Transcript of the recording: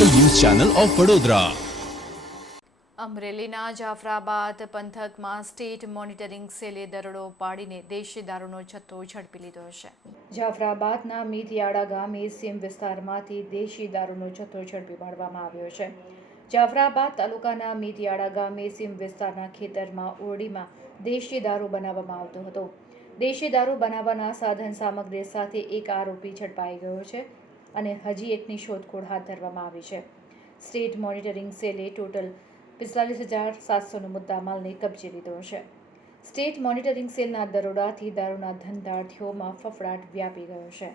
Channel of Vadodara. અમરેલીના જાફરાબાદ પંથકમાં સ્ટેટ મોનિટરિંગ સેલે દરોડો પાડીને દેશી દારૂનો જથ્થો ઝડપી લીધો છે. જાફરાબાદના મીતિયાળા ગામે સીમ વિસ્તારમાંથી દેશી દારૂનો જથ્થો ઝડપી પાડવામાં આવ્યો છે. જાફરાબાદ તાલુકાના મીતિયાળા ગામે સીમ વિસ્તારના ખેતરમાં ઓરડીમાં દેશી દારૂ બનાવવામાં આવતો હતો. દેશી દારૂ બનાવવાના સાધન સામગ્રી સાથે એક આરોપી ઝડપાઈ ગયો છે. અને હજી એકની શોધખોળ હાથ ધરવામાં આવી છે. સ્ટેટ મોનિટરિંગ સેલે ટોટલ પિસ્તાલીસ હજાર સાતસોનો મુદ્દામાલને કબજે લીધો છે. સ્ટેટ મોનિટરિંગ સેલના દરોડાથી દારૂના ધંધાર્થીઓમાં ફફડાટ વ્યાપી ગયો છે.